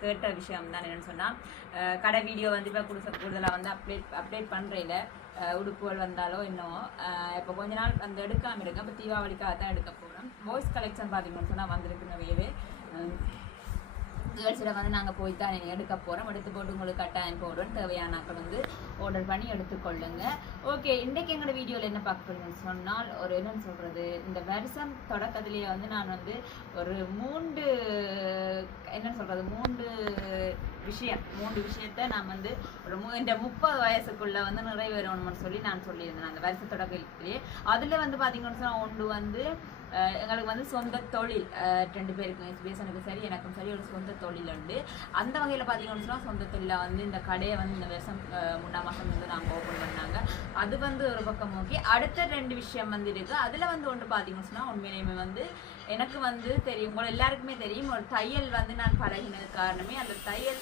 கேட்ட விஷயம் தான் என்னென்னு சொன்னால் கடை வீடியோ வந்து இப்போ கொடுத்த கூடுதலாக வந்து அப்டேட் அப்டேட் பண்ணுறையில உடுப்புகள் வந்தாலோ இன்னும் இப்போ கொஞ்ச நாள் வந்து எடுக்காமல் இருக்கேன் இப்போ தீபாவளிக்காக தான் எடுக்க போகிறோம் வாய்ஸ் கலெக்ஷன் பார்த்தீங்கன்னு சொன்னால் வந்திருக்கு நிறையவே கேர்ள்ஸில் வந்து நாங்கள் போய் தான் எடுக்க போகிறோம் எடுத்து போட்டு உங்களுக்கு கட்டாயம் போடுவோம். தேவையான ஆட்கள் வந்து ஆர்டர் பண்ணி எடுத்துக்கொள்ளுங்க ஓகே இன்றைக்கு எங்களோட வீடியோவில் என்ன பார்க்க சொன்னால் ஒரு என்னன்னு சொல்கிறது இந்த வருஷம் தொடக்கத்திலேயே வந்து நான் வந்து ஒரு மூன்று என்னன்னு சொல்கிறது மூன்று விஷயம். மூன்று விஷயத்த நான் வந்து ஒரு மு இந்த முப்பது வயசுக்குள்ளே வந்து நிறைவேறணும்னு சொல்லி நான் சொல்லியிருந்தேன். அந்த வருஷ தொடக்கத்திலேயே. அதில் வந்து பார்த்தீங்கன்னு சொன்னால் ஒன்று வந்து எங்களுக்கு வந்து சொந்த தொழில் ரெண்டு பேருக்கும் எஸ்பிஎஸ்னுக்கு சரி எனக்கும் சரி ஒரு சொந்த தொழில் உண்டு. அந்த வகையில் பார்த்தீங்கன்னு சொன்னால் சொந்த தொழிலில் வந்து இந்த கடையை வந்து இந்த வருஷம் அஹ் மூணாம் மாதம் வந்து நாங்கள் ஓப்பன் பண்ணாங்க. அது வந்து ஒரு பக்கம் ஓகே. அடுத்த ரெண்டு விஷயம் வந்து இருக்குது அதில் வந்து ஒன்று பார்த்தீங்கன்னு சொன்னால் உண்மையிலேயுமே வந்து எனக்கு வந்து தெரியும். உங்களை எல்லாருக்குமே தெரியும். ஒரு தையல் வந்து நான் பழகினது காரணமே அந்த தையல்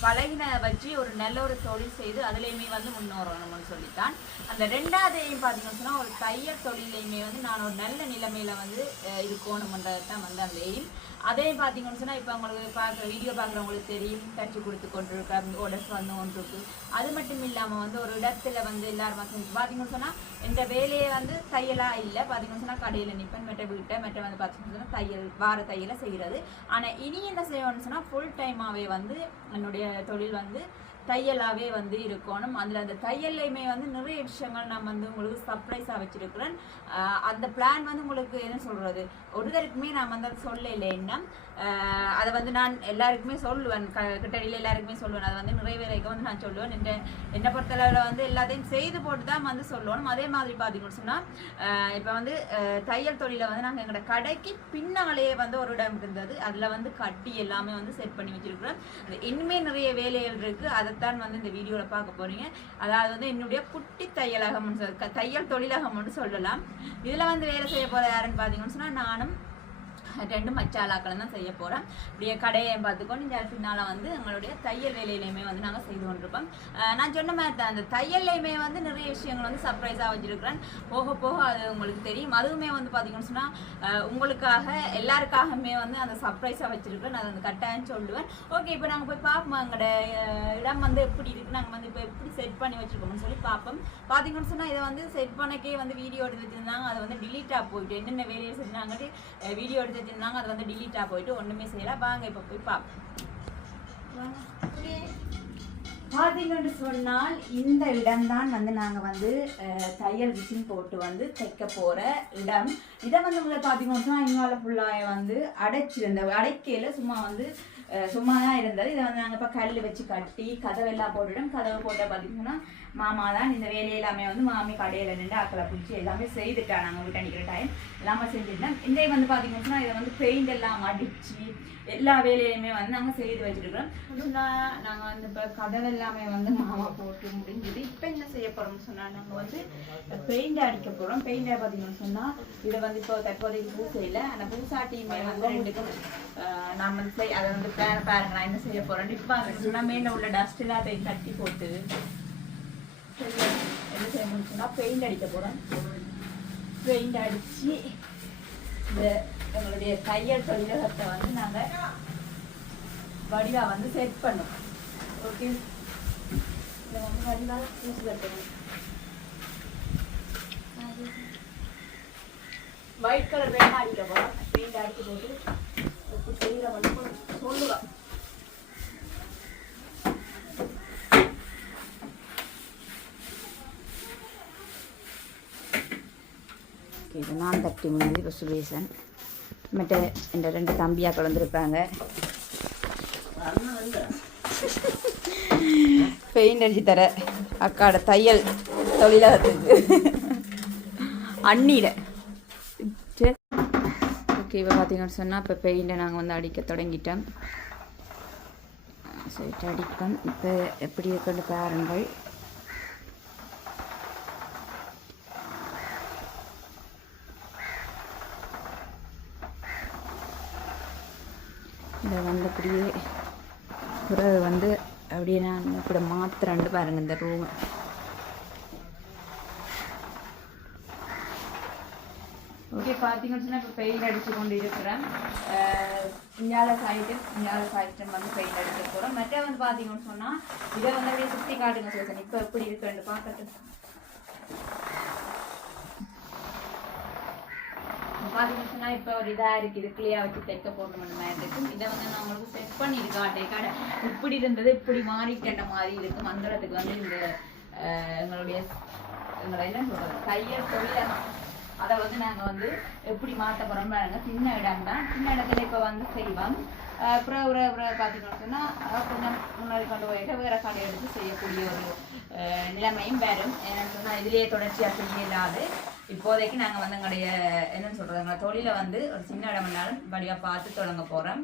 பழகின வச்சு ஒரு நல்ல ஒரு தொழில் செய்து அதுலேயுமே வந்து முன்னோரணும்னு சொல்லித்தான். அந்த ரெண்டாவதையும் பார்த்தீங்கன்னு சொன்னால் ஒரு தையல் தொழிலையுமே வந்து நான் ஒரு நல்ல நிலைமையில வந்து அஹ், இருக்கணும்ன்றது தான் வந்து அந்த எய்ம். அதே பார்த்தீங்கன்னு சொன்னால் இப்போ உங்களுக்கு பார்க்குற வீடியோ பார்க்குறவங்களுக்கு தெரியும் தச்சு கொடுத்து கொண்டிருக்க உடம்பு வந்து ஒன்று அது மட்டும் இல்லாமல் வந்து ஒரு இடத்துல வந்து எல்லாரும் பார்த்தீங்கன்னு சொன்னால் இந்த வேலையை வந்து தையலாக இல்லை பார்த்தீங்கன்னு சொன்னால் கடையில் நிற்பேன் மெட்ட வீட்டை மெட்ட வந்து பார்த்தீங்கன்னு சொன்னால் தையல் வார தையலை செய்கிறது ஆனால் இனி என்ன செய்யணும்னு சொன்னால் ஃபுல் டைமாகவே வந்து என்னுடைய தொழில் வந்து தையலாகவே வந்து இருக்கணும். அதில் அந்த தையல்லையுமே வந்து நிறைய விஷயங்கள் நான் வந்து உங்களுக்கு சர்ப்ரைஸாக வச்சுருக்கிறேன். அந்த பிளான் வந்து உங்களுக்கு என்ன சொல்கிறது ஒருத்தருக்குமே நான் வந்து அதை சொல்லலை என்ன அதை வந்து நான் எல்லாருக்குமே சொல்லுவேன். க கிட்டடியில் எல்லாருக்குமே சொல்லுவேன். அதை வந்து நிறைவேறைக்க வந்து நான் சொல்லுவேன். என்ற என்னை பொறுத்தளவில் வந்து எல்லாத்தையும் செய்து போட்டு தான் வந்து சொல்லணும். அதே மாதிரி பார்த்தீங்கன்னு சொன்னால் இப்போ வந்து தையல் தொழிலை வந்து நாங்கள் எங்களோட கடைக்கு பின்னாலேயே வந்து ஒரு இடம் இருந்தது. அதில் வந்து கட்டி எல்லாமே வந்து செட் பண்ணி வச்சுருக்குறோம். இன்னுமே நிறைய வேலைகள் இருக்குது அதை அதைத்தான் வந்து இந்த வீடியோவில் பார்க்க போகிறீங்க அதாவது வந்து என்னுடைய குட்டி தையலகம்னு சொல் தையல் தொழிலகம்னு சொல்லலாம். இதில் வந்து வேலை செய்ய போகிற யாருன்னு பார்த்தீங்கன்னு சொன்னால் நானும் ரெண்டு மச்சாலாக்களும் தான் செய்ய போகிறோம் இப்படியே கடையை பார்த்துக்கொண்டு இந்த பின்னால் வந்து எங்களுடைய தையல் வேலையிலையுமே வந்து நாங்கள் செய்து கொண்டிருப்போம் நான் சொன்ன மாதிரி தான் அந்த தையல்லையுமே வந்து நிறைய விஷயங்கள் வந்து சர்ப்ரைஸாக வச்சுருக்கிறேன். போக போக அது உங்களுக்கு தெரியும். அதுவுமே வந்து பார்த்தீங்கன்னு சொன்னால் உங்களுக்காக எல்லாருக்காகவுமே வந்து அந்த சர்ப்ரைஸாக வச்சிருக்கிறேன். அதை வந்து கட்டாயம் சொல்லுவேன். ஓகே இப்போ நாங்கள் போய் பார்ப்போம்? எங்களோட இடம் வந்து எப்படி இருக்குது நாங்கள் வந்து இப்போ எப்படி செட் பண்ணி வச்சுருக்கோம்னு சொல்லி பார்ப்போம். பார்த்தீங்கன்னு சொன்னால் இதை வந்து செட் பண்ணக்கே வந்து வீடியோ எடுத்து வச்சிருந்தாங்க. அது வந்து டிலீட்டாக போயிட்டு என்னென்ன வேலையை செஞ்சாங்கட்டு வீடியோ எடுத்து வச்சிருந்தாங்க அது வந்து டிலீட்டாக போயிட்டு ஒன்றுமே செய்யலை. வாங்க இப்போ போய் பார்ப்போம் பார்த்தீங்கன்னு சொன்னால் இந்த இடம்தான் வந்து நாங்கள் வந்து தையல் மிஷின் போட்டு வந்து தைக்க போகிற இடம். இதை வந்து உங்களுக்கு பார்த்தீங்கன்னு சொன்னால் இங்கால ஃபுல்லாக வந்து அடைச்சிருந்த அடைக்கையில் சும்மா வந்து சும்மா தான் இருந்தது. இதை வந்து நாங்கள் இப்போ கல் வச்சு கட்டி கதவெல்லாம் போட்டுவிடும் கதவை போட்டால் பார்த்தீங்கன்னா மாமா தான் இந்த வேலையை எல்லாமே வந்து மாமி கடையில் நின்று ஆக்களை பிடிச்சி எல்லாமே செய்துட்டா நாங்கள் வீட்டு அடிக்கிற டைம் எல்லாமே செஞ்சுருந்தேன். இந்த வந்து பார்த்தீங்கன்னா சொன்னால் இதை வந்து பெயிண்ட் எல்லாம் அடித்து எல்லா வேலையுமே வந்து நாங்கள் செய்து வச்சிருக்கிறோம். நாங்கள் வந்து இப்போ கதவு எல்லாமே வந்து மாமா போட்டு முடிஞ்சுது. இப்போ என்ன செய்ய போகிறோம்னு சொன்னால் நாங்கள் வந்து பெயிண்ட் அடிக்க போகிறோம் பெயிண்டை பார்த்தீங்கன்னு சொன்னால் இதை வந்து இப்போ தற்போதைக்கு பூசையில் அந்த பூசாட்டியுமே வந்து ரெண்டுக்கும் ஆஹ், நான் வந்து செய் அதை வந்து பேர பாருங்க நான் என்ன செய்ய போகிறேன் இப்போ சொன்னால் மேலே உள்ள டஸ்ட் எல்லாத்தையும் தட்டி போட்டு என்ன செய்யணும்னு சொன்னால் பெயிண்ட் அடிக்க போகிறோம் பெயிண்ட் அடித்து இந்த எங்களுடைய தையல் தொழிலகத்தை வந்து நாங்கள் வடிவா வந்து செட் பண்ணோம். ஓகே இதை வந்து வடிவா பூசி கட்டணும் ஒயிட் கலர் பெயிண்ட் அடிக்க போகிறோம் பெயிண்ட் அடிக்க போட்டு எப்படி செய்கிற மட்டும் சொல்லுவா இது நான் தட்டி முடிஞ்சது இப்போ சுபேசன் மற்ற என் ரெண்டு தம்பியாக கலந்துருப்பாங்க. பெயிண்ட் அடிச்சு தர அக்காட தையல் தொழிலகத்துக்கு. அண்ணியில். ஓகே இப்போ பார்த்தீங்கன்னு சொன்னால் இப்போ பெயிண்டை நாங்கள் வந்து அடிக்க தொடங்கிட்டோம். சைட் அடிப்பேன் இப்போ எப்படி இருக்குன்னு பாருங்கள். இதை வந்து அப்படியே வந்து அப்படியே நான் கூட மாத்திரண்டு பாருங்க இந்த ரூம் ஓகே பார்த்தீங்கன்னு சொன்னால் இப்போ பெயிண்ட் அடிச்சு கொண்டு இருக்கிறேன் இஞ்சால சாயிட்டு இஞ்சால சாயிட்டு வந்து பெயிண்ட் அடிக்க போகிறோம் மற்ற வந்து பார்த்தீங்கன்னு சொன்னால் இதை வந்து அப்படியே சுற்றி காட்டுங்க சொல்லுங்கள் இப்போ எப்படி இருக்குன்னு பார்க்கறது பார்த்தீங்கன்னு இப்போ ஒரு இதாக இருக்குது இது கிளியாக வச்சு தைக்க போடணும் மாதிரி இருக்கும். இதை வந்து நான் உங்களுக்கு செட் பண்ணிட்டு காட்டேன் இப்படி இருந்தது இப்படி மாறிக்கிட்ட மாதிரி இருக்கும். மந்திரத்துக்கு வந்து இந்த எங்களுடைய எங்களை என்ன சொல்றது? தையல் தொழிலகம் அதை வந்து நாங்கள் வந்து எப்படி மாற்ற போகிறோம் பாருங்க. சின்ன இடம் தான். சின்ன இடத்துல இப்போ வந்து செய்வோம். அப்புறம் ஒரு அப்புறம் கொஞ்சம் முன்னாடி கொண்டு போயிட்டு வேறு கடை எடுத்து செய்யக்கூடிய ஒரு நிலைமையும் வரும். என்னன்னு சொன்னால் இதுலேயே தொடர்ச்சியாக செய்யலாது. இல்லாது இப்போதைக்கு நாங்கள் வந்து எங்களுடைய என்னன்னு சொல்கிறது எங்களை தொழிலை வந்து ஒரு சின்ன இடம்னாலும் வழியாக பார்த்து தொடங்க போகிறோம்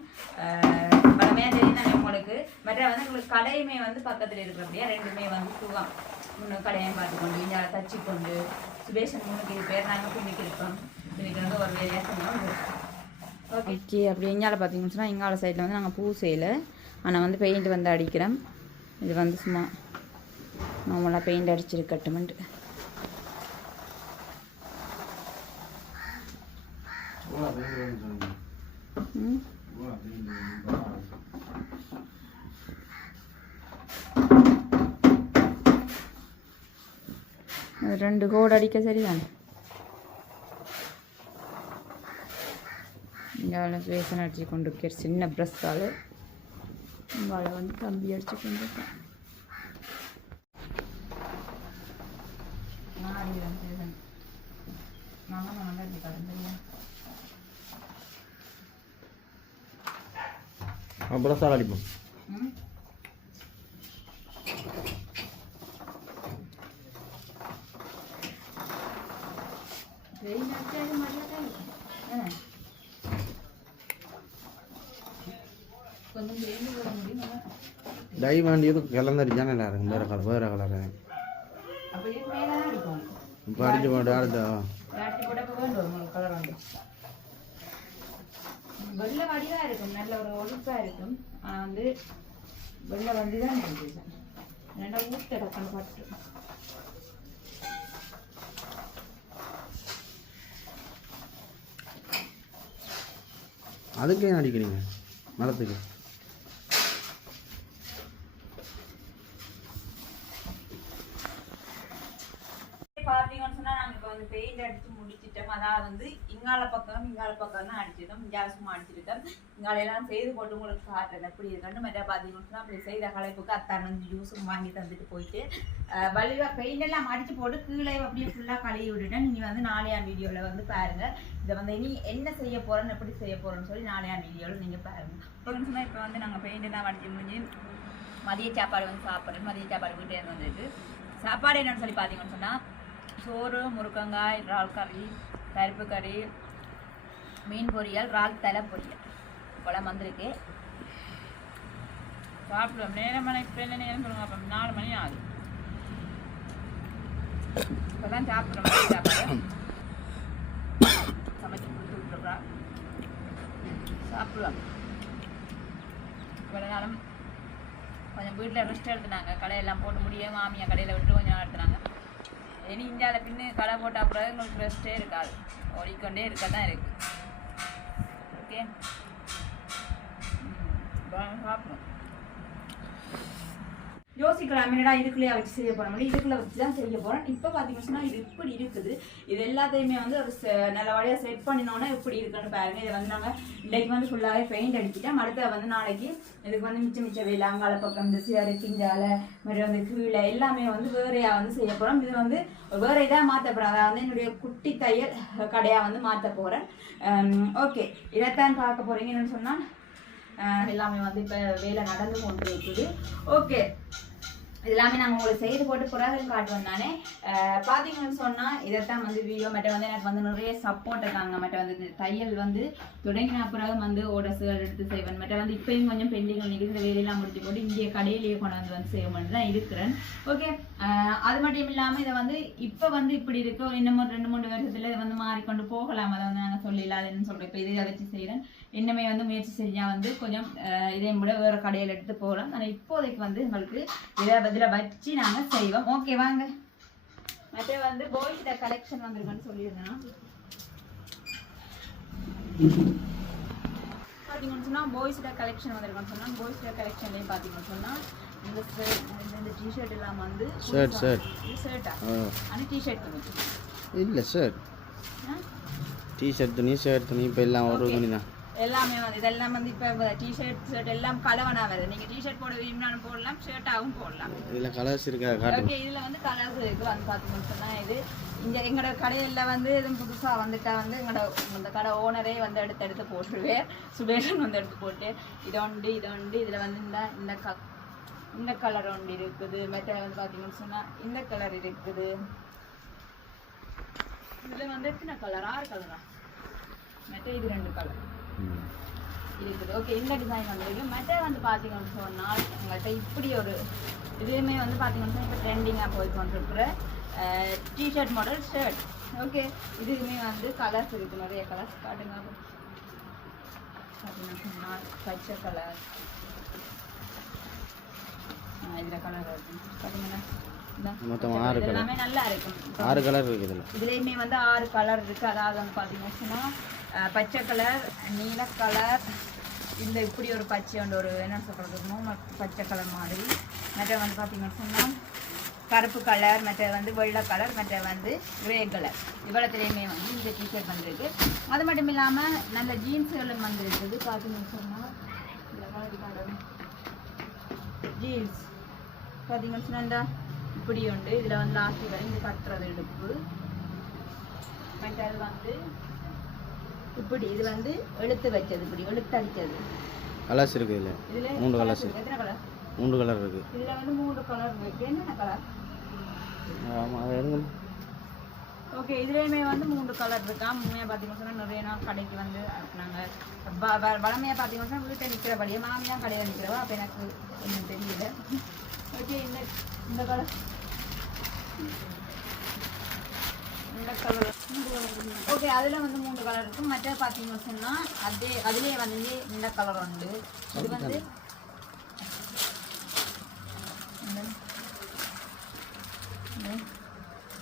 பழமையாக தெரியும் தானே உங்களுக்கு? மற்ற வந்து உங்களுக்கு கடையுமே வந்து பக்கத்தில் இருக்கிறபடியா ரெண்டுமே வந்து சுகம் இன்னும் கடையும் பார்த்துக்கொண்டு இங்கே தச்சு கொண்டு சுபேஷன் மூணுக்கு இது பேர் நாங்கள் பின்னுக்கு இருக்கோம். இன்னைக்கு வந்து ஒரு வேலையாக செஞ்சோம் ஓகே. அப்படி எங்கால பார்த்தீங்கன்னு சொன்னால் எங்கால சைடில் வந்து நாங்கள் பூ செய்யலை. ஆனால் வந்து பெயிண்ட் வந்து அடிக்கிறோம். இது வந்து சும்மா நார்மலாக பெயிண்ட் அடிச்சிருக்கட்டுமெண்ட்டு ம் அது ரெண்டு கோடு அடிக்க சரிதான்? இங்கால வேசன் அடிச்சு கொண்டு இருக்கிற சின்ன ப்ரெஸ்ஸால் உங்களை வந்து கம்பி அடிச்சு கொண்டு இருக்கேன் நாடி வந்து நல்லா இருக்கு கலந்துரியா அப்புறம் சார் அடிப்போம் ம் வெயில் அடிச்சாது மழையாக தான் இருக்கும் ஆ. கொஞ்சம் வெயில் போட முடியும் டை வேண்டியது கலந்தடிச்சா நல்லா இருக்கும் வேறு கலர் வேறு கலர் அப்படியே மேலே தான் அடிக்கும் இப்போ அடிச்சு போட்டு அடுத்த விளாட்டி போட இப்போ வேண்டும் உங்களுக்கு கலர் வந்து வெள்ளை வடிவாக இருக்கும் ஒழுப்பாக இருக்கும். ஆனால் வந்து வெள்ளை வண்டி தான் இருக்குது ரெண்டா ஊட்ட டக்குன்னு பட்டு அதுக்கு ஏன் அடிக்கிறீங்க? மரத்துக்கு. பார்த்தீங்கன்னு சொன்னா நாங்க இப்போ வந்து பெயிண்ட் அடிச்சு முடிச்சிட்டோம் அதாவது வந்து இங்கால பக்கம் இங்கால பக்கம் தான் அடிச்சிருக்கோம். இங்கால சும்மா அடிச்சிருக்கோம். இங்கால எல்லாம் செய்து போட்டு உங்களுக்கு காட்டுறேன். எப்படி இருக்குன்னு மற்ற பார்த்தீங்கன்னு சொன்னா அப்படி செய்த கலைப்புக்கு அத்தான ஜூஸும் வாங்கி தந்துட்டு போயிட்டு வலிவா பெயிண்ட் எல்லாம் அடிச்சு போட்டு கீழே அப்படியே ஃபுல்லா கழுவி விட்டுட்டேன். நீங்க வந்து நாளையாம் வீடியோல வந்து பாருங்க. இதை வந்து இனி என்ன செய்ய போறேன்னு எப்படி செய்ய போறேன்னு சொல்லி நாளையாம் வீடியோல நீங்க பாருங்க. ஒரு சொன்னா இப்போ வந்து நாங்க பெயிண்ட் எல்லாம் அடிச்சு முடிஞ்சு மதிய சாப்பாடு வந்து சாப்பிட்றோம். மதிய சாப்பாடு வீட்டே வந்துருக்கு. சாப்பாடு என்னன்னு சொல்லி பார்த்தீங்கன்னு சொன்னா சோறு முருக்கங்காய் இறால் கறி பருப்பு கறி மீன் பொரியல் இறால் தலை பொரியல். இப்போலாம் வந்திருக்கு. சாப்பிடுவோம். நேரம் மணி இப்போ என்ன நேரம் சொல்லுங்க. அப்போ நாலு மணி ஆகுது. இப்போ தான் சாப்பிட்றோம் மதிய சமைச்சு கொடுத்து விட்டுருக்குறா சாப்பிடுவோம் இவ்வளோ நாளும் கொஞ்சம் வீட்டில் ரெஸ்ட் எடுத்துனாங்க. கடையெல்லாம் போட்டு முடிய மாமியா கடையில் விட்டு கொஞ்சம் நேரம் எடுத்துனாங்க. இனி இந்தியாவில் பின்னு கடை போட்டால் பிறகு உங்களுக்கு ரெஸ்ட்டே இருக்காது. ஓடிக்கொண்டே இருக்க. தான் இருக்குது ஓகே சாப்பிடும் யோசிக்கலாம் என்னடா இதுக்குள்ளேயே வச்சு செய்ய போகிற மாதிரி இதுக்குள்ள வச்சு தான் செய்ய போகிறேன் இப்போ பார்த்தீங்கன்னா இது இப்படி இருக்குது. இது எல்லாத்தையுமே வந்து ஒரு செ- நல்ல வழியாக செட் பண்ணினோன்னா இப்படி இருக்குன்னு பாருங்க. இதை வந்து நாங்கள் இன்றைக்கு வந்து ஃபுல்லாகவே பெயிண்ட் அடிச்சிட்டோம் அடுத்த வந்து நாளைக்கு இதுக்கு வந்து மிச்ச மிச்ச வேலை அங்கால பக்கம் இந்த சேரு கிஞ்சால மாதிரி வந்து கீழே எல்லாமே வந்து வேறையாக வந்து செய்ய போகிறோம் இது வந்து வேற இதாக மாற்ற போகிறேன் அதை வந்து என்னுடைய குட்டி தையல் கடையாக வந்து மாற்ற போகிறேன் ஓகே இதைத்தான் பார்க்க போகிறீங்க என்னென்னு சொன்னால் எல்லாமே வந்து இப்போ வேலை நடந்து கொண்டு இருக்குது ஓகே எல்லாமே நாங்கள் உங்களுக்கு செய்து போட்டு பிறகு காட்டுவோம் தானே. பார்த்தீங்கன்னு சொன்னால் இதைத்தான் வந்து வீடியோ மட்டும் வந்து எனக்கு வந்து நிறைய சப்போர்ட் இருக்காங்க. மட்டும் வந்து தையல் வந்து தொடங்கின பிறகு வந்து ஓடஸுகள் எடுத்து செய்வேன். மட்டும் வந்து இப்பயும் கொஞ்சம் பெண்டிங் நிற்குது இந்த வேலையெல்லாம் முடிச்சு போட்டு இங்கே கடையிலேயே கொண்டு வந்து வந்து செய்வேன் தான் இருக்கிறேன். ஓகே அது மட்டும் இல்லாமல் இதை வந்து இப்போ வந்து இப்படி இருக்கோ. இன்னமும் ரெண்டு மூணு வருஷத்தில் இது வந்து மாறிக்கொண்டு போகலாம். அதை வந்து நாங்கள் சொல்லிடலாம் அதுன்னு சொல்கிறேன் இப்போ இதை வச்சு செய்கிறேன் இன்னுமே வந்து முயற்சி செஞ்சா வந்து கொஞ்சம் அஹ், இதை விட வேறு கடையில் எடுத்து போகலாம். ஆனால் இப்போதைக்கு வந்து எங்களுக்கு இதை இதில் வச்சு நாங்கள் செய்வோம். ஓகே வாங்க. மற்ற வந்து பாய்ஸ் கலெக்ஷன் வந்திருக்குன்னு சொல்லியிருந்தேன். பார்த்தீங்கன்னு சொன்னால் பாய்ஸோட கலெக்ஷன் வந்திருக்குன்னு சொன்னால் பாய்ஸோட கலெக்ஷன்லேயும் பார்த்தீங்கன்னு சொன்னால் இந்த இந்த- டிஷர்ட் எல்லாம் வந்து shirt. இது ஷர்ட்டா ஆனால் டிஷர்ட் துணி. இல்லை ஆ? டிஷர்ட் துணி ஷர்ட் துணி இப்போ எல்லாம் ஒரு துணி தான் எல்லாமே வந்து இதெல்லாம் வந்து இப்போ டிஷர்ட் ஷர்ட் எல்லாம் கலவனா வருது. நீங்கள் டிஷர்ட் போட விரும்பினாலும் போடலாம் ஷர்ட்டாகவும் போடலாம். இதில் கலர்ஸ் இருக்கா? ஓகே இதில் வந்து கலர்ஸ் இருக்கு. வந்து பார்த்தீங்கன்னு சொன்னால் இது இங்கே எங்களோட கடையில் வந்து எதுவும் புதுசாக வந்துட்டா வந்து எங்களோட இந்த கடை ஓனரே வந்து எடுத்து எடுத்து போட்டுருவேன் சுபேஷன் வந்து எடுத்து போட்டு இது உண்டு இது உண்டு இதில் வந்து இந்த இந்த க இந்த கலர் ஒன்று இருக்குது. மற்ற வந்து பார்த்தீங்கன்னு சொன்னால் இந்த கலர் இருக்குது. இதில் வந்து எத்தனை கலர் ஆறு கலரா மற்ற இது ரெண்டு கலர். இருக்குது. ஓகே இந்த டிசைன் வந்துருக்கு மற்ற வந்து பார்த்தீங்கன்னு சொன்னால் உங்கள்கிட்ட இப்படி ஒரு இதுவுமே வந்து பார்த்தீங்கன்னு சொன்னால் இப்போ ட்ரெண்டிங்காக போய் கொண்டிருக்கிற டிஷர்ட் மாடல் ஷர்ட் ஓகே இதுவுமே வந்து கலர்ஸ் இருக்குது நிறைய கலர்ஸ் காட்டுங்க. பார்த்தீங்கன்னு சொன்னால் பச்சை கலர் இதில் கலர் இருக்குது பார்த்தீங்கன்னா மொத்தம் ஆறு colour. எல்லாமே நல்லா இருக்கும். ஆறு கலர் இருக்குது இதில். இதுலேயுமே வந்து ஆறு கலர் இருக்கு. அதாவது வந்து பார்த்தீங்கன்னு பச்சை கலர் நீல கலர் இந்த இப்படி ஒரு பச்சை ஒன்று ஒரு என்ன சொல்றது மோம பச்சை கலர் மாதிரி. மற்ற வந்து பார்த்தீங்கன்னு சொன்னால் கருப்பு கலர் மற்ற வந்து வெள்ளை கலர் மற்ற வந்து கிரே கலர். இவ்வளோத்துலேயுமே வந்து இந்த டிஷர்ட் வந்திருக்கு. அது மட்டும் இல்லாமல் நல்ல ஜீன்ஸுகளும் வந்துருக்குது. பார்த்தீங்கன்னு சொன்னால் ஜீன்ஸ். பார்த்தீங்கன்னு சொன்னா இந்த இப்படி உண்டு இதில் வந்து லாஸ்ட் இது கட்டுறது எடுப்பு மற்றது வந்து இப்படி இது வந்து எழுத்து வச்சது இப்படி எழுத்து அடிச்சது கலர்ஸ் இருக்குது இதில். மூணு இருக்கு. எத்தனை கலர் மூன்று கலர் இருக்குது இதுல வந்து மூணு கலர் இருக்கு. என்னென்ன கலர் ஆமாம் எடுங்க ஓகே இதுலேயுமே வந்து மூணு கலர் இருக்கா? உண்மையாக பார்த்தீங்கன்னு சொன்னால் நிறைய நாள் கடைக்கு வந்து நாங்கள் வளமையாக பார்த்தீங்கன்னு சொன்னால் வீட்டை நிற்கிறபடியே மாமியா கடையில் நிற்கிறவா அப்போ எனக்கு ஒன்றும் தெரியல. ஓகே இந்த இந்த கலர். இந்த கலர். ஓகே அதில் வந்து மூணு கலர் இருக்கும் மற்ற பார்த்தீங்கன்னு சொன்னால் அதே அதுலேயே வந்து இந்த கலர் உண்டு. இது வந்து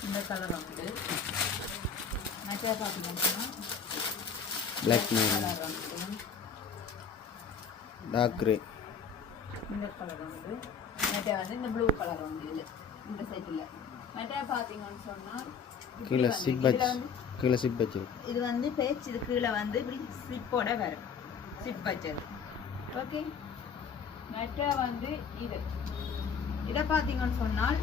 இந்த- கலர் உண்டு. மற்ற பார்த்தீங்கன்னு சொன்னால் பிளாக் மேல் கலர் உண்டு. இந்த கலர் உண்டு. மற்ற வந்து இந்த ப்ளூ கலர் உண்டு இது. இந்த செட்டில் மற்ற பார்த்தீங்கன்னு சொன்னால் கீழே சிப் வச்சு கீழே சிப் வச்சிருக்கு இது வந்து பேச்சு இது கீழே வந்து இப்படி ஸ்லிப்போட வரும். ஸ்லிப் வச்சது ஓகே மற்ற வந்து இது. இதை பார்த்தீங்கன்னு சொன்னால்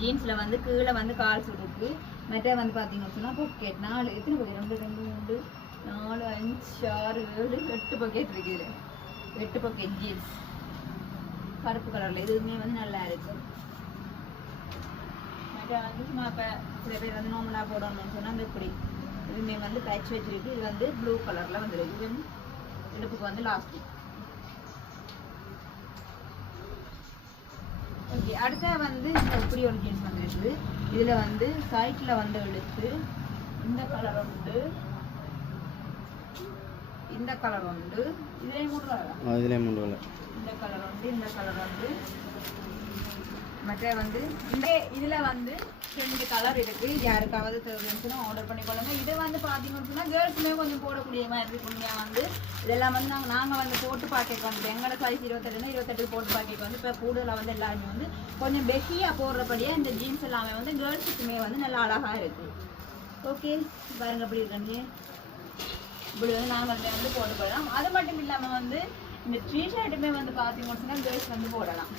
ஜீன்ஸில் வந்து கீழே வந்து கால் சுருக்கு மற்ற வந்து பார்த்தீங்கன்னு சொன்னால் பொக்கெட் நாலு எத்தனை பொக்கெட் ரெண்டு ரெண்டு மூணு நாலு அஞ்சு ஆறு ஏழு எட்டு பொக்கெட் இருக்கு இதுல எட்டு பொக்கெட் ஜீன்ஸ் கருப்பு கலரில் இதுவுமே வந்து நல்லா இருக்கும் மற்ற வந்து சும்மா இப்போ சில பேர் வந்து நார்மலாக போடணும்னு சொன்னால் அந்த இப்படி. இதுவுமே வந்து பேட்ச் வச்சிருக்கு. இது வந்து ப்ளூ கலரில் வந்துருக்கு. இது வந்து இடுப்புக்கு வந்து லாஸ்டிக் ஓகே அடுத்த வந்து இந்த இப்படி ஒரு ஜீன்ஸ் வந்துருக்கு இதில் வந்து சைட்டில் வந்து எடுத்து இந்த கலர் உண்டு இந்த கலர் உண்டு. இதுலேயும் மூணு கலரா இதிலே மூணு கலர் இந்த கலர் வந்து இந்த கலர் வந்து மற்ற வந்து இந்த இதில் வந்து ரெண்டு கலர் இருக்கு. இது யாருக்காவது தேவைன்னு ஆர்டர் பண்ணிக்கொள்ளுங்க. இது வந்து பார்த்தீங்கன்னு கேர்ள்ஸுமே கொஞ்சம் போடக்கூடிய மாதிரி இருக்கு. உண்மையாக வந்து இதெல்லாம் வந்து நாங்கள் நாங்கள் வந்து போட்டு பாக்கெட் வந்து எங்களோட சைஸ் இருபத்தெட்டுனா இருபத்தெட்டு போட்டு பாக்கெட் வந்து இப்போ கூடுதலாக வந்து எல்லாருமே வந்து கொஞ்சம் பெக்கியாக போடுறபடியே இந்த ஜீன்ஸ் எல்லாமே வந்து கேர்ள்ஸுக்குமே வந்து நல்லா அழகாக இருக்குது ஓகே பாருங்க அப்படி இருக்கீங்க இப்படி வந்து நாங்கள் வந்து போட்டு போடலாம். அது மட்டும் இல்லாமல் வந்து இந்த டிஷர்ட்டுமே வந்து பார்த்தீங்கன்னு சொன்னால் கேர்ள்ஸ் வந்து போடலாம்.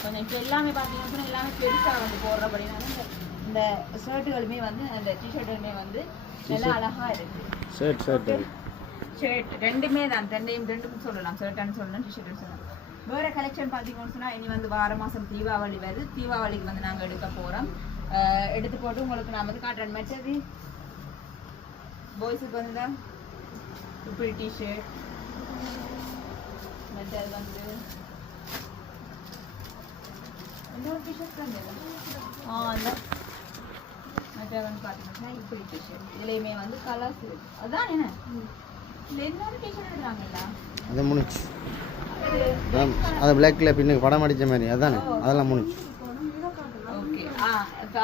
கொஞ்சம் இப்போ எல்லாமே பார்த்தீங்கன்னு சொன்னால் எல்லாமே பெருசாக வந்து போடுறபடினால இந்த இந்த ஷர்ட்டுகளுமே வந்து அந்த டிஷர்ட்டுமே வந்து நல்லா அழகாக இருக்குது ஷர்ட் ஷர்ட் ஷர்ட் ரெண்டுமே தான். ரெண்டையும் ரெண்டும் சொல்லலாம். ஷர்ட்டான்னு சொல்லலாம் டிஷர்ட்னு சொல்லலாம் வேற கலெக்ஷன் பார்த்தீங்கன்னு சொன்னா இனி வந்து வார மாசம் தீபாவளி வருது. தீபாவளிக்கு வந்து நாங்க எடுக்க போறோம். எடுத்து போட்டு உங்களுக்கு நான் வந்து காட்டுறேன். மற்றது பாய்ஸுக்கு வந்து தான் இப்படி டிஷர்ட் மற்றது வந்து இன்னொரு டிஷர்ட் ஆ அந்த மற்ற வந்து பார்த்தீங்கன்னா இப்படி டிஷர்ட் இதுலேயுமே வந்து கலர்ஸ் இருக்கு அதான் என்ன இல்லை இன்னொரு டிஷர்ட் எடுக்கிறாங்கல்ல அது முடிச்சு அது பிளாக்ல பின்னுக்கு படம் அடிச்ச மாதிரி அதானே அதெல்லாம் முடிச்சு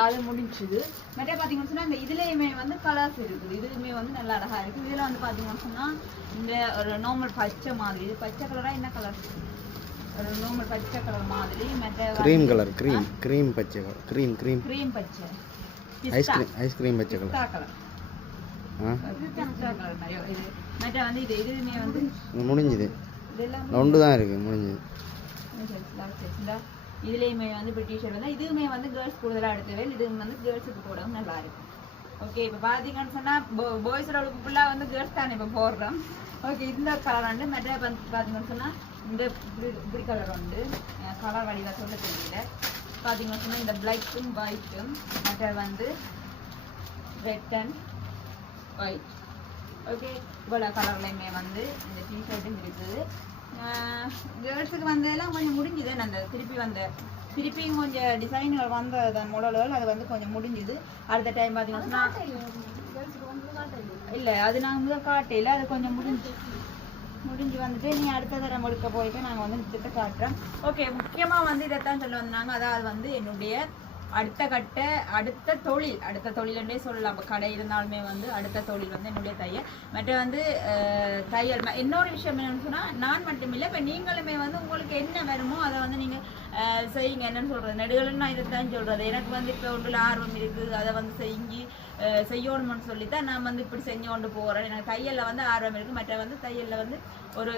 அது முடிஞ்சுது. மற்ற பார்த்தீங்கன்னு சொன்னா இந்த இதுலேயுமே வந்து கலர்ஸ் இருக்குது. இதுவுமே வந்து நல்லா அழகா இருக்குது. இதில் வந்து பார்த்தீங்கன்னு சொன்னா இந்த ஒரு நார்மல் பச்சை மாதிரி. இது பச்சை கலரா என்ன கலர் ஒரு நார்மல் பச்சை கலர் மாதிரி மற்ற க்ரீம் கலர் க்ரீம் க்ரீம் பச்சை கலர் க்ரீம் க்ரீம் க்ரீம் பச்சை. ஐஸ்கிரீம் ஐஸ்கிரீம் பச்சை கலர் கலர் மற்ற வந்து இது இதுவுமே வந்து முடிஞ்சுது. ஒன்று தான் இருக்குது முடிஞ்சுது. இதுலேயுமே வந்து இப்போ டிஷர்ட் வந்து இதுவுமே வந்து கேர்ள்ஸ் கூடுதலாக எடுக்கவே இது வந்து கேர்ள்ஸுக்கு போடவும் நல்லா இருக்கும். ஓகே இப்போ பார்த்தீங்கன்னு சொன்னால் பாய்ஸோட அளவுக்கு ஃபுல்லாக வந்து கேர்ள்ஸ் தானே இப்போ போடுறோம். ஓகே இந்த கலர் வந்து மெட்ரா பார்த்தீங்கன்னு சொன்னால் இந்த இப்படி கலர் உண்டு. கலர் வடிவாக சொல்ல தெரியல. பார்த்தீங்கன்னு சொன்னால் இந்த பிளாக்கும் ஒயிட்டும் மற்ற வந்து ரெட் அண்ட் ஒயிட் ஓகே இவ்வளோ கலர்லையுமே வந்து இந்த டிஷர்ட்டும் இருக்குது. கேர்ள்ஸுக்கு வந்ததெல்லாம் கொஞ்சம் முடிஞ்சுது. அந்த திருப்பி வந்த திருப்பியும் கொஞ்சம் டிசைன்கள் வந்த முடல்கள் அது வந்து கொஞ்சம் முடிஞ்சுது. அடுத்த டைம் பார்த்தீங்கன்னா இல்லை அது நாங்கள் காட்டையில் அது கொஞ்சம் முடிஞ்சு முடிஞ்சு வந்துட்டு நீ அடுத்த தரம் எடுக்க போயிட்டு நாங்கள் வந்து காட்டுறோம். ஓகே முக்கியமாக வந்து இதைத்தான் சொல்ல வந்தாங்க. அதாவது வந்து என்னுடைய அடுத்த கட்ட அடுத்த தொழில் அடுத்த தொழிலுன்னே சொல்லலாம். இப்போ கடை இருந்தாலுமே வந்து அடுத்த தொழில் வந்து என்னுடைய தையல். மற்ற வந்து தையல். இன்னொரு விஷயம் என்னன்னு சொன்னால் நான் மட்டும் இல்லை இப்போ நீங்களுமே வந்து உங்களுக்கு என்ன வேணுமோ அதை வந்து நீங்கள் செய்யுங்க. என்னன்னு சொல்கிறது நெடுகளும் நான் இதை தான் சொல்கிறது எனக்கு வந்து இப்போ ஒன்றில் ஆர்வம் இருக்குது. அதை வந்து செஞ்சு செய்யணும்னு சொல்லி தான் நான் வந்து இப்படி செஞ்சு கொண்டு போகிறேன் எனக்கு தையலில் வந்து ஆர்வம் இருக்குது மற்ற வந்து தையலில் வந்து ஒரு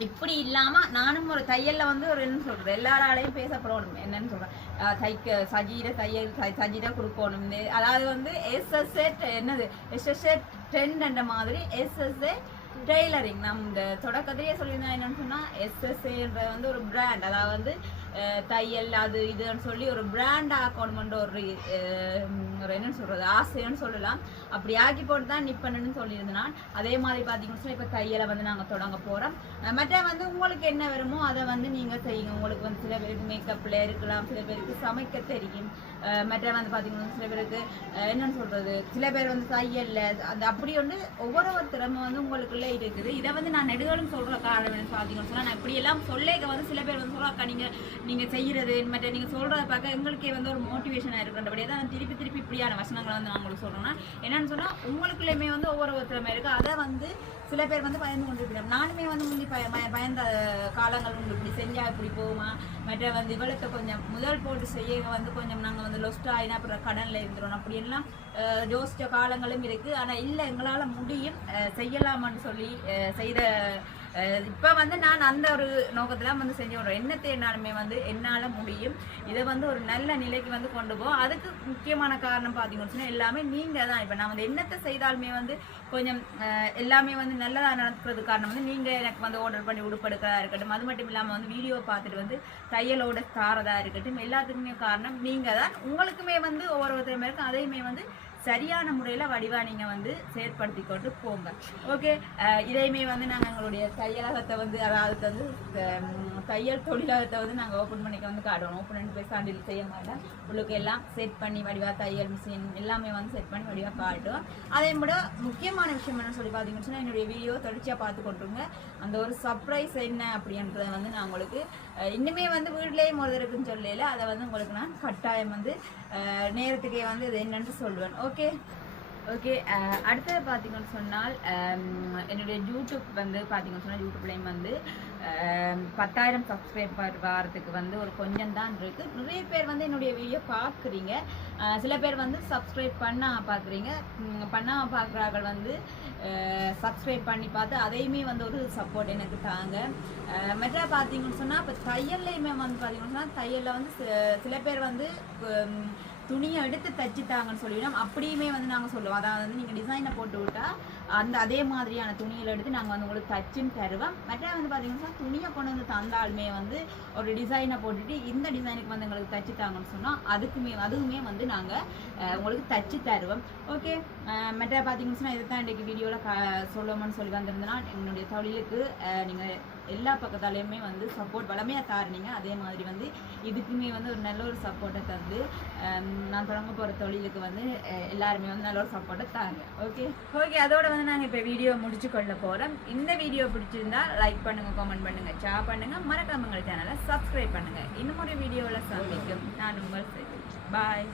இப்படி இல்லாம நானும் ஒரு தையல்ல வந்து ஒரு என்ன சொல்றது எல்லாராலையும் பேசப்படணும். என்னன்னு சொல்றேன். தைக்க சஜீர தையல் தை- கொடுக்கணும். அதாவது வந்து எஸ்எஸ்ஏ என்னது எஸ்எஸ்ஏ ட்ரெண்ட் என்ற மாதிரி எஸ்எஸ்ஏ டெய்லரிங் நம்ம இந்த தொடக்கத்திலேயே சொல்லியிருந்தேன் என்னன்னு சொன்னா எஸ்எஸ்ஏன்ற வந்து ஒரு பிராண்ட் அதாவது வந்து தையல் அது இதுன்னு சொல்லி ஒரு பிராண்ட் ஆக்கணுமென்ற ஒரு ஒரு என்னன்னு சொல்கிறது ஆசைன்னு சொல்லலாம் அப்படி ஆக்கி போட்டு தான் நிப்பணுன்னு சொல்லியிருந்தேன் அதே மாதிரி பார்த்தீங்கன்னா இப்போ தையலை வந்து நாங்கள் தொடங்க போகிறோம் மற்ற வந்து உங்களுக்கு என்ன வருமோ அதை வந்து நீங்கள் செய்யுங்க உங்களுக்கு வந்து சில பேருக்கு மேக்கப்பில் இருக்கலாம் சில பேருக்கு சமைக்க தெரியும் மற்ற வந்து பார்த்தீங்கன்னா சில பேருக்கு என்னன்னு சொல்கிறது சில பேர் வந்து தையல்ல அந்த அப்படி வந்து ஒவ்வொரு ஒரு திறமை வந்து உங்களுக்குள்ளே இருக்குது இதை வந்து நான் நெடுகளும் சொல்கிற காரணம் என்ன பார்த்தீங்கன்னு சொன்னால் நான் இப்படியெல்லாம் சொல்லேக்க வந்து சில பேர் வந்து சொல்லுவாக்கா நீங்கள் நீங்கள் செய்கிறது மற்ற நீங்கள் சொல்கிறத பார்க்க எங்களுக்கே வந்து ஒரு மோட்டிவேஷனாக இருக்கிறபடியே தான் நான் திருப்பி திருப்பி இப்படியான வசனங்களை வந்து நான் உங்களுக்கு சொல்கிறேன்னா என்னன்னு சொன்னால் உங்களுக்குள்ளேயுமே வந்து ஒவ்வொரு ஒரு திறமை இருக்குது அதை வந்து சில பேர் வந்து பயந்து கொண்டிருக்கிறோம் நானுமே வந்து முந்தி பய பயந்த காலங்கள் உண்டு. இப்படி செஞ்சா இப்படி போகுமா? மற்ற வந்து இவளுக்கு கொஞ்சம் முதல் போட்டு செய்ய வந்து கொஞ்சம் நாங்கள் வந்து லொஸ்ட் ஆகினா அப்புறம் கடனில் இருந்துடும் அப்படி எல்லாம் காலங்களும் இருக்குது ஆனால் இல்லை எங்களால் முடியும் செய்யலாமான்னு சொல்லி செய்த இப்போ வந்து நான் அந்த ஒரு நோக்கத்தில் வந்து செஞ்சு விடுறேன் என்னத்தை என்னாலுமே வந்து என்னால் முடியும். இதை வந்து ஒரு நல்ல நிலைக்கு வந்து கொண்டு போவோம் அதுக்கு முக்கியமான காரணம் பார்த்தீங்கன்னு சொன்னா எல்லாமே நீங்கள் தான். இப்போ நான் வந்து என்னத்தை செய்தாலுமே வந்து கொஞ்சம் எல்லாமே வந்து நல்லதாக நடக்கிறது காரணம் வந்து நீங்கள் எனக்கு வந்து ஆர்டர் பண்ணி உடுப்படுக்கிறதா இருக்கட்டும். அது மட்டும் இல்லாமல் வந்து வீடியோ பார்த்துட்டு வந்து தையலோட தாரதா இருக்கட்டும். எல்லாத்துக்குமே காரணம் நீங்கள் தான். உங்களுக்குமே வந்து ஒவ்வொருத்தருமே இருக்கும். அதையுமே வந்து சரியான முறையில் வடிவாக நீங்கள் வந்து செயற்படுத்தி கொண்டு போங்க ஓகே இதையுமே வந்து நாங்கள் எங்களுடைய தையலகத்தை வந்து அதாவது வந்து தையல் தொழிலகத்தை வந்து நாங்கள் ஓப்பன் பண்ணிக்க வந்து காட்டுவோம். ஓப்பன் பண்ணி போய் சாண்டில் செய்ய மாட்டோம். உங்களுக்கு எல்லாம் செட் பண்ணி வடிவாக தையல் மிஷின் எல்லாமே வந்து செட் பண்ணி வடிவாக காட்டுவோம். அதே விட முக்கியமான விஷயம் என்ன சொல்லி பார்த்தீங்கன்னு சொன்னால் என்னுடைய வீடியோ தொடர்ச்சியாக பார்த்து கொண்டுருங்க. அந்த ஒரு சர்ப்ரைஸ் என்ன அப்படின்றத வந்து நான் உங்களுக்கு இன்னுமே வந்து வீட்லேயே முறை இருக்குன்னு சொல்லல. அதை வந்து உங்களுக்கு நான் கட்டாயம் வந்து நேரத்துக்கே வந்து இது என்னென்று சொல்லுவேன். ஓகே ஓகே uh, அடுத்தது பார்த்தீங்கன்னு சொன்னால் um, என்னுடைய யூடியூப் வந்து பார்த்தீங்கன்னு சொன்னால் யூடியூப்லேயும் வந்து um, பத்தாயிரம் சப்ஸ்கிரைபர் வாரத்துக்கு வந்து ஒரு கொஞ்சம் தான் இருக்குது நிறைய பேர் வந்து என்னுடைய வீடியோ பார்க்குறீங்க. சில பேர் வந்து சப்ஸ்கிரைப் பண்ணா பார்க்குறீங்க. பண்ணாமல் பார்க்குறார்கள் வந்து சப்ஸ்கிரைப் பண்ணி பார்த்து அதையுமே வந்து ஒரு சப்போர்ட் எனக்கு தாங்க. மெட்ரா பார்த்தீங்கன்னு சொன்னால் இப்போ தையல்லையுமே வந்து பார்த்தீங்கன்னு சொன்னால் தையலில் வந்து சில பேர் வந்து துணியை எடுத்து தச்சு தாங்கன்னு சொல்லிவிடும் அப்படியுமே வந்து நாங்கள் சொல்லுவோம். அதாவது வந்து நீங்கள் டிசைனை போட்டு விட்டா அந்த அதே மாதிரியான துணியில் எடுத்து நாங்கள் வந்து உங்களுக்கு தச்சுன்னு தருவோம். மற்ற வந்து பார்த்தீங்கன்னா துணியை கொண்டு வந்து தந்தாலுமே வந்து ஒரு டிசைனை போட்டுட்டு இந்த டிசைனுக்கு வந்து எங்களுக்கு தச்சு தாங்கன்னு சொன்னால் அதுக்குமே அதுவுமே வந்து நாங்கள் உங்களுக்கு தச்சு தருவோம். ஓகே மற்ற பார்த்தீங்கன்னா சொன்னால் இதுதான் இன்றைக்கு வீடியோவில் க சொல்லுவோம்னு சொல்லி வந்திருந்தனா என்னுடைய தொழிலுக்கு நீங்கள் எல்லா பக்கத்தாலையுமே வந்து சப்போர்ட் வளமையாக தாருனீங்க. அதே மாதிரி வந்து இதுக்குமே வந்து ஒரு நல்ல ஒரு சப்போர்ட்டை தந்து நான் தொடங்க போகிற தொழிலுக்கு வந்து எல்லாருமே வந்து நல்ல ஒரு சப்போர்ட்டை தாங்க ஓகே ஓகே அதோட வந்து நாங்கள் இப்போ வீடியோ முடிச்சு கொள்ள போகிறோம் இந்த வீடியோ பிடிச்சிருந்தா லைக் பண்ணுங்கள் கமெண்ட் பண்ணுங்கள் ஷேர் பண்ணுங்கள் மறக்காம சேனலை சப்ஸ்கிரைப் பண்ணுங்கள் இன்னும் ஒரு வீடியோவில் சந்திக்கும். நான் உங்கள் பாய்